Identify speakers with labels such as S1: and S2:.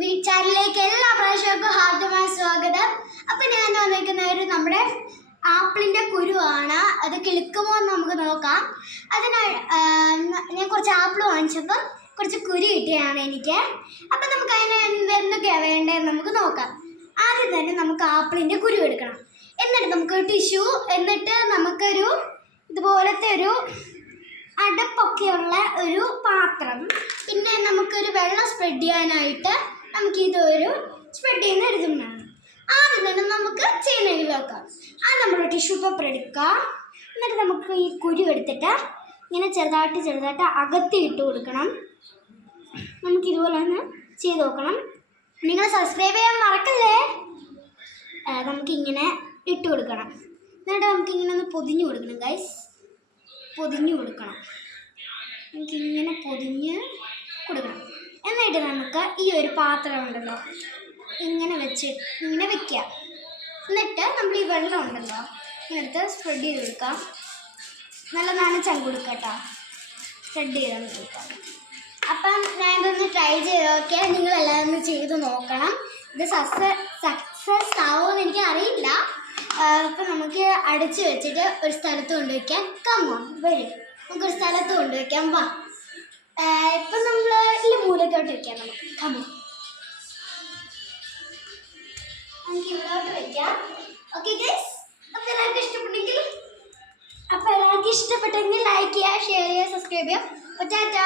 S1: ചാനലിലേക്ക് എല്ലാ പ്രാവശ്യവും ഹാർദ്യമായ സ്വാഗതം. അപ്പൊ ഞാൻ വന്നിരിക്കുന്ന ഒരു നമ്മുടെ ആപ്പിളിന്റെ കുരുവാണ്. അത് കിളിക്കുമോ എന്ന് നമുക്ക് നോക്കാം. അതിന് ഞാൻ കുറച്ച് ആപ്പിൾ വാങ്ങിച്ചപ്പോൾ കുറച്ച് കുരു കിട്ടിയാണ് എനിക്ക്. അപ്പൊ നമുക്ക് അതിന് എന്ത് എന്തൊക്കെയാണ് വേണ്ടതെന്ന് നമുക്ക് നോക്കാം. ആദ്യം തന്നെ നമുക്ക് ആപ്പിളിന്റെ കുരു എടുക്കണം. എന്നിട്ട് നമുക്ക് ടിഷ്യൂ എന്നിട്ട് നമുക്കൊരു ഇതുപോലത്തെ ഒരു അടപ്പൊക്കെയുള്ള ഒരു പാത്രം. പിന്നെ നമുക്കൊരു വെള്ളം സ്പ്രെഡ് ചെയ്യാനായിട്ട് നമുക്ക് ഇതൊരു സ്പ്രെഡ് ചെയ്യുന്ന ഇതും ആദ്യം തന്നെ നമുക്ക് ചെയ്യുന്നതിൽ നോക്കാം ആ നമ്മൾ ടിഷ്യൂ പേപ്പർ എടുക്കാം. എന്നിട്ട് നമുക്ക് ഈ കുരു എടുത്തിട്ട് ഇങ്ങനെ ചെറുതായിട്ട് ചെറുതായിട്ട് അകത്തി ഇട്ട് കൊടുക്കണം. നമുക്ക് ഇതുപോലെ ഒന്ന് ചെയ്ത് നോക്കണം. നിങ്ങൾ സബ്സ്ക്രൈബ് ചെയ്യാൻ മറക്കല്ലേ? നമുക്കിങ്ങനെ ഇട്ട് കൊടുക്കണം. എന്നിട്ട് നമുക്കിങ്ങനെ ഒന്ന് പൊതിഞ്ഞു കൊടുക്കണം ഗൈസ് പൊതിഞ്ഞു കൊടുക്കണം. നമുക്കിങ്ങനെ പൊതിഞ്ഞ് എന്നിട്ട് നമുക്ക് ഈ ഒരു പാത്രം ഉണ്ടല്ലോ ഇങ്ങനെ വെച്ച് ഇങ്ങനെ വെക്കുക എന്നിട്ട് നമ്മൾ ഈ വെള്ളം ഉണ്ടല്ലോ ഇങ്ങനെടുത്ത് സ്പ്രെഡ് ചെയ്ത് കൊടുക്കാം. നല്ല നനച്ചങ്ങ് കൊടുക്കുക കേട്ടോ. സ്പ്രെഡ് ചെയ്ത് കൊടുക്കാം. അപ്പം ഞാൻ ഇതൊന്ന് ട്രൈ ചെയ്ത് നോക്കിയാൽ നിങ്ങളെല്ലാവരും ഒന്ന് ചെയ്ത് നോക്കണം. ഇത് സക്സസ് സക്സസ് ആവുമെന്ന് എനിക്ക് അറിയില്ല. അപ്പം നമുക്ക് അടച്ചു വെച്ചിട്ട് ഒരു സ്ഥലത്ത് കൊണ്ടുവയ്ക്കാൻ കമ്മ വരും. നമുക്കൊരു സ്ഥലത്ത് കൊണ്ടുവയ്ക്കാം വാ. വെക്കാം നമുക്ക് കമ്മോ നമുക്ക് ഇവിടോട്ട് വെക്കാം ഓക്കെ ഗൈസ് അപ്പം എല്ലാവർക്കും ഇഷ്ടപ്പെട്ടെങ്കിൽ അപ്പം എല്ലാവർക്കും ഇഷ്ടപ്പെട്ടെങ്കിൽ ലൈക്ക് ചെയ്യുക ഷെയർ ചെയ്യുക സബ്സ്ക്രൈബ് ചെയ്യുക അപ്പോൾ ടാറ്റാ